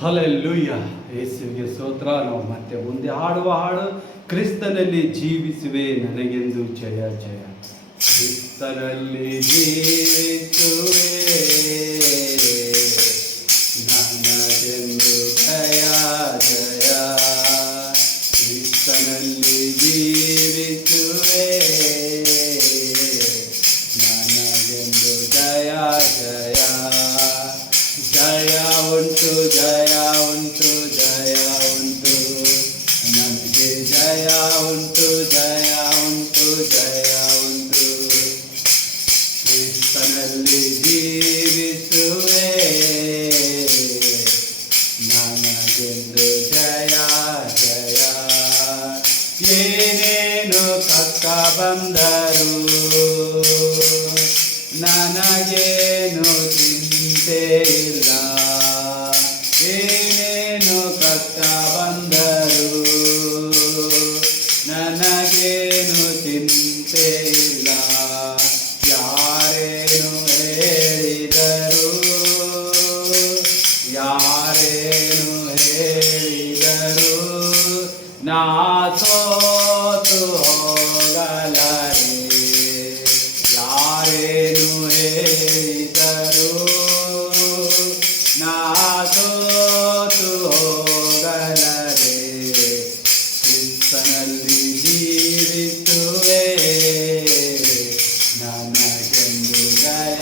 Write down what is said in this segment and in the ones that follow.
Hallelujah. ಯೇಸುವಿಗೆ ಸ್ತೋತ್ರ. ನಾವು ಮತ್ತೆ ಮುಂದೆ ಹಾಡುವ ಹಾಡು, ಕ್ರಿಸ್ತನಲ್ಲಿ ಜೀವಿಸುವೆ ನನಗೆಂದು ಜಯ ಜಯ. ಕ್ರಿಸ್ತನಲ್ಲಿ ಜೀವಿಸುವೆ ನನಗೆಂದು ಜಯ ಜಯ. ಕ್ರಿಸ್ತನಲ್ಲಿ ಜೀವಿಸುವೆ ನನಗೆಂದು ಜಯ ಜಯ. ಜಯ ಉಂಟು ಜಯ ಉಂಟು ಜಯ ಉಂಟು ನನಗೆ ಜಯ ಉಂಟು ಜಯ ಉಂಟು ಜಯ ಉಂಟು. ಕ್ರಿಸ್ತನಲ್ಲಿ ಜೀವಿಸುವೆ ನನಗೆಂದು ಜಯ ಜಯ. ಏನೇನು ಕಷ್ಟ ಬಂದರು ನನಗೇನು ಚಿಂತೆ ಇಲ್ಲ. ಏನೇನು ಕಷ್ಟ ಬಂದರು ನನಗೇನು ಚಿಂತೆ ಇಲ್ಲ. ಯಾರೇನು ಹೇಳಿದರು ಯಾರೇನು ಹೇಳಿದರು ನಾ ಸೋತು ಹೋಗಲಾರೆ. ಯಾರೇನು ಹೇಳಿದರು ನಾ ಸೋತು ಹೋಗಲಾರೆ. ಕ್ರಿಸ್ತನಲ್ಲಿ ಜೀವಿಸುವೆ ನನಗೆಂದು ಜಯ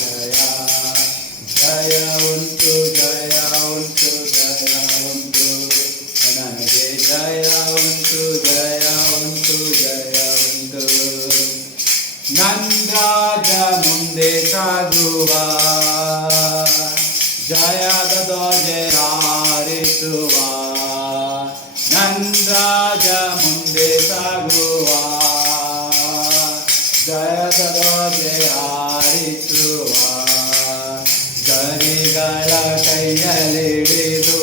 ಜಯ. ಜಯ ಉಂಟು ಜಯ ಉಂಟು ಜಯ ಉಂಟು ನನಗೆ ಜಯ ಉಂಟು ಜಯ ಉಂಟು ಜಯ ಉಂಟು. ನನ್ರಾಜ ಮುಂದೆ ಸಾಗುವ ಜಯದ ಧ್ವಜೆ ಹಾರಿಸುವ. ನನ್ರಾಜ ಮುಂದೆ ಸಾಗುವ ಜಯದ ಧ್ವಜೆ ಹಾರಿಸುವ. ಗರಿಗಳ ಕೈಯಲ್ಲಿಡಿದು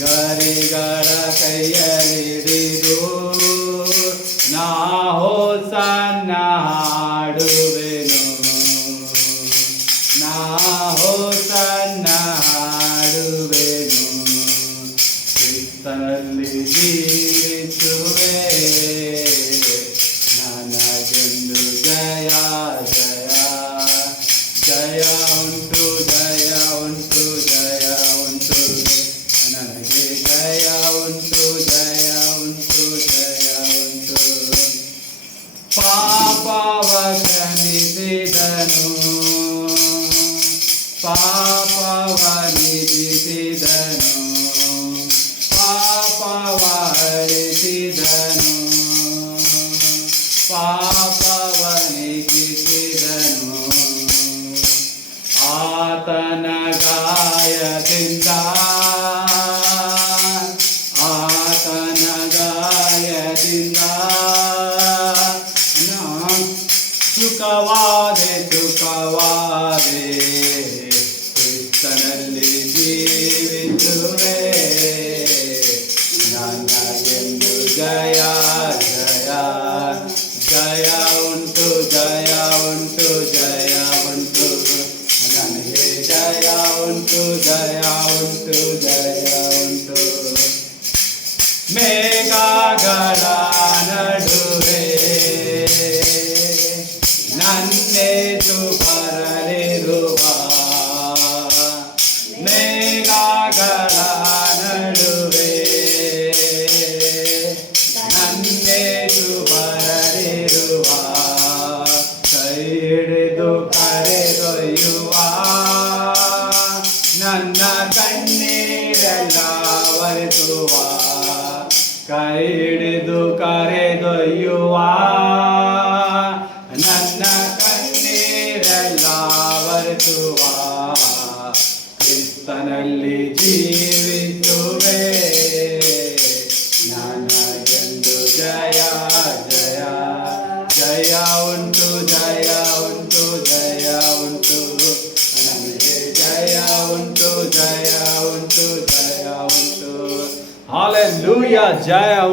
ಗರಿಗಳ ಕೈಯಲ್ಲಿಡಿದು ನಾ ಹೋಸನ್ನ ಹಾಡುವೆನು. ನಾ ಹೋಸನ್ನ ಹಾಡುವೆನು. ಕ್ರಿಸ್ತನಲ್ಲಿ ಜೀವಿಸುವೆ ನನಗೆಂದು ಜಯ ಜಯ. ಜಯ ಉಂಟು ಜಯ ಉಂಟು ಜಯ ಉಂಟು ನನಗೆ ಜಯ ಉಂಟು ಜಯ ಉಂಟು ಜಯ ಉಂಟು. ಪಾಪವ ಕ್ಷಮಿಸಿದನು ಪಾಪವ ನಿಧಿಸಿದನು. ಪಾಪವ ಅಳಿಸಿದನು ಪಾಪವ ನೀಗಿಸಿದನು. ಆತನ ಗಾಯದಿಂದ ಆತನ ಗಾಯದಿಂದ ಸುಖವಾದೆ ಸುಖವಾದೆ. ಕ್ರಿಸ್ತನಲ್ಲಿ ಜೀವಿಸುವೆ ನನಗೆಂದು ಜಯ ಜಯ. ಜಯ ಉಂಟು ಜಯ ಉಂಟು ಜಯ ಉಂಟು ನನಗೆ ಜಯ ಉಂಟು ಜಯ ಉಂಟು ಜಯ ಉಂಟು. ಮೇಘಗಳ ನಡುವೆ ನನ್ನೇಸು ಬರಲಿರುವ. ಮೇಘಗಳ ನಡುವೆ ನನ್ನೇಸು ಬರಲಿರುವ. ಕೈ ಹಿಡಿದು ಕರೆದೊಯ್ಯುವ ನನ್ನ ಕಣ್ಣೀರೆಲ್ಲ ಒರೆಸುವ. ಕೈ ಹಿಡಿದು ಕರೆದೊಯ್ಯುವ ನನ್ನ ಕಣ್ಣೀರೆಲ್ಲ ಒರೆಸುವ. ಕ್ರಿಸ್ತನಲ್ಲಿ ಜೀವಿಸುವೆ ನನಗೆಂದು ಜಯ ಜಯ. ಜಯ ಉಂಟು ಜಯ ಉಂಟು ಜಯ ಉಂಟು ನನಗೆ ಜಯ ಉಂಟು ಜಯ ಉಂಟು ಜಯ ಉಂಟು. ಹಲ್ಲೆಲೂಯಾ. ಜಯ